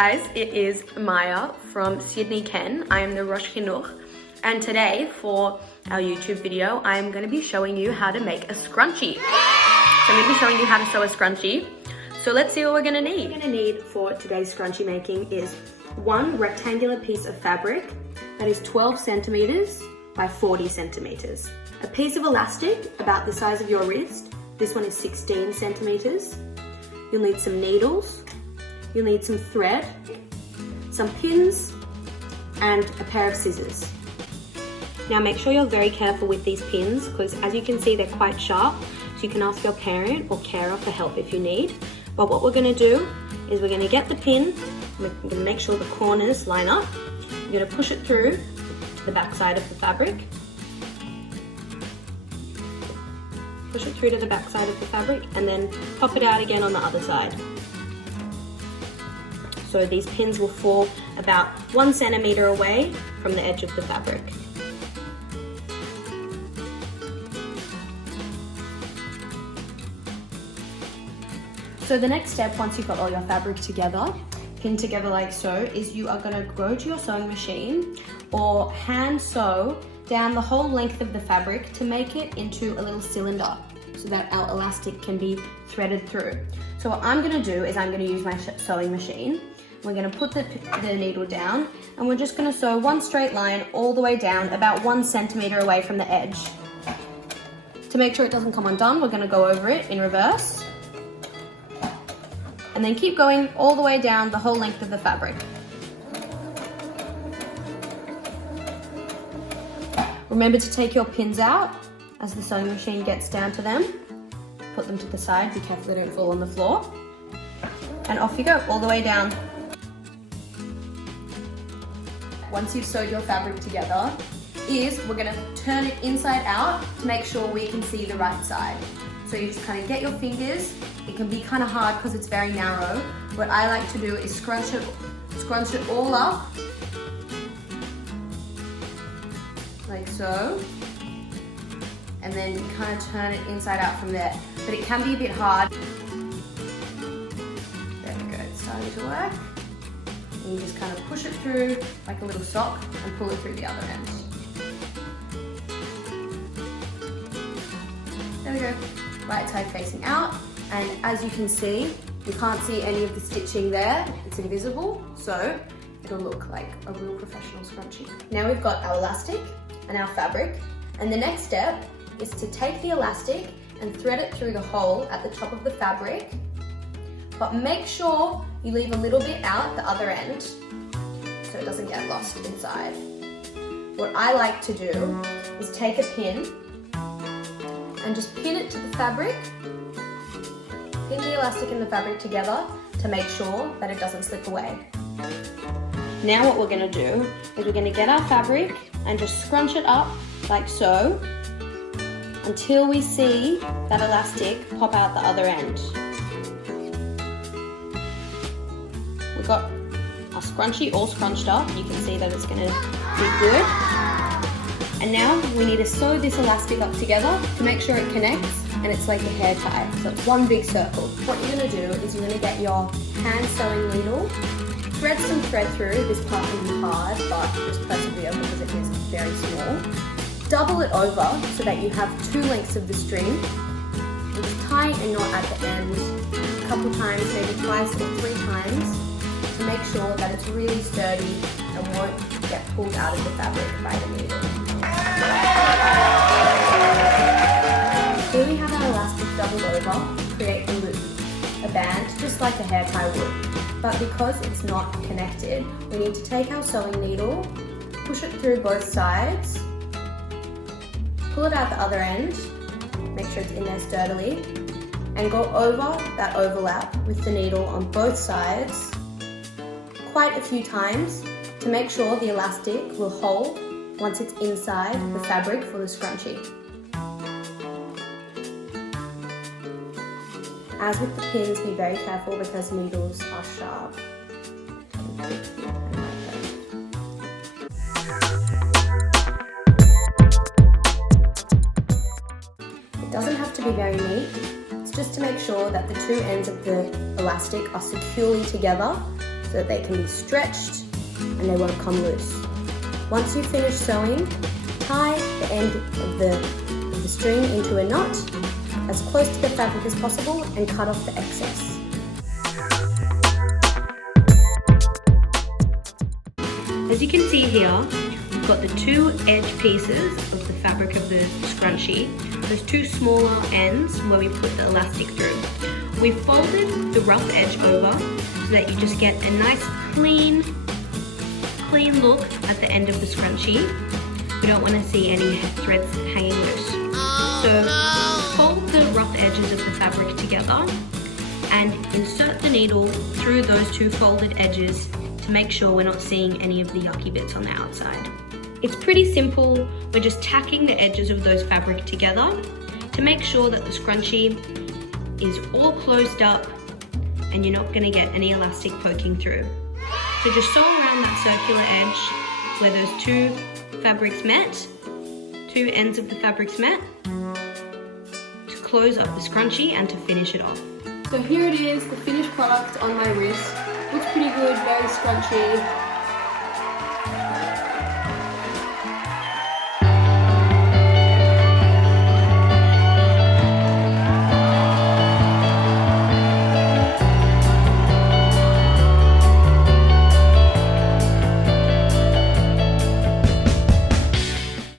guys, it is Maya from Sydney, Ken. I am the Rosh Chinuch, and today for our YouTube video, I'm going to be showing you how to make a scrunchie. So I'm going to be showing you how to sew a scrunchie. So let's see what we're going to need. What we're going to need for today's scrunchie making is one rectangular piece of fabric that is 12 centimeters by 40 centimeters. A piece of elastic about the size of your wrist. This one is 16 centimeters. You'll need some needles. You'll need some thread, some pins, and a pair of scissors. Now make sure you're very careful with these pins because as you can see they're quite sharp, so you can ask your parent or carer for help if you need. But what we're going to do is we're going to get the pin, we're going to make sure the corners line up, you're going to push it through the back side of the fabric. Push it through to the back side of the fabric and then pop it out again on the other side. So these pins will fall about 1 centimeter away from the edge of the fabric. So the next step, once you've got all your fabric together, pinned together like so, is you are going to go to your sewing machine or hand sew down the whole length of the fabric to make it into a little cylinder so that our elastic can be threaded through. So what I'm going to do is I'm going to use my sewing machine. We're going to put the needle down and we're just going to sew one straight line all the way down about 1 centimeter away from the edge. To make sure it doesn't come undone, we're going to go over it in reverse and then keep going all the way down the whole length of the fabric. Remember to take your pins out as the sewing machine gets down to them. Put them to the side, be careful they don't fall on the floor. And off you go, all the way down. Once you've sewed your fabric together, we're going to turn it inside out to make sure we can see the right side. So you just kind of get your fingers. It can be kind of hard because it's very narrow. What I like to do is scrunch it all up, like so, and then you kind of turn it inside out from there. But it can be a bit hard. There we go, it's starting to work. And you just kind of push it through like a little sock and pull it through the other end. There we go, right side facing out. And as you can see, you can't see any of the stitching there. It's invisible, so it'll look like a real professional scrunchie. Now we've got our elastic and our fabric. And the next step is to take the elastic and thread it through the hole at the top of the fabric. But make sure you leave a little bit out the other end so it doesn't get lost inside. What I like to do is take a pin and just pin it to the fabric, pin the elastic and the fabric together to make sure that it doesn't slip away. Now what we're going to do is we're going to get our fabric and just scrunch it up like so until we see that elastic pop out the other end. We've got our scrunchie all scrunched up. You can see that it's going to be good. And now we need to sew this elastic up together to make sure it connects and it's like a hair tie. So it's one big circle. What you're going to do is you're going to get your hand sewing needle, thread some thread through. This part can be hard, but just persevere because it is very small. Double it over so that you have 2 lengths of the string. And just tie a knot at the end a couple times, maybe twice or 3 times. To make sure that it's really sturdy and won't get pulled out of the fabric by the needle. Here we have our elastic doubled over to create a loop, a band, just like a hair tie would. But because it's not connected, we need to take our sewing needle, push it through both sides, pull it out the other end, make sure it's in there sturdily, and go over that overlap with the needle on both sides quite a few times to make sure the elastic will hold once it's inside the fabric for the scrunchie. As with the pins, be very careful because needles are sharp. It doesn't have to be very neat. It's just to make sure that the 2 ends of the elastic are securely together so that they can be stretched and they won't come loose. Once you finish sewing, tie the end of the string into a knot as close to the fabric as possible and cut off the excess. As you can see here, we've got the two edge pieces of the fabric of the scrunchie. There's two smaller ends where we put the elastic through. We folded the rough edge over so that you just get a nice clean look at the end of the scrunchie. We don't want to see any threads hanging loose. So fold the rough edges of the fabric together and insert the needle through those two folded edges to make sure we're not seeing any of the yucky bits on the outside. It's pretty simple. We're just tacking the edges of those fabric together to make sure that the scrunchie is all closed up and you're not going to get any elastic poking through. So just sew around that circular edge where those two fabrics met, two ends of the fabrics met, to close up the scrunchie and to finish it off. So here it is, the finished product on my wrist. Looks pretty good, very scrunchy.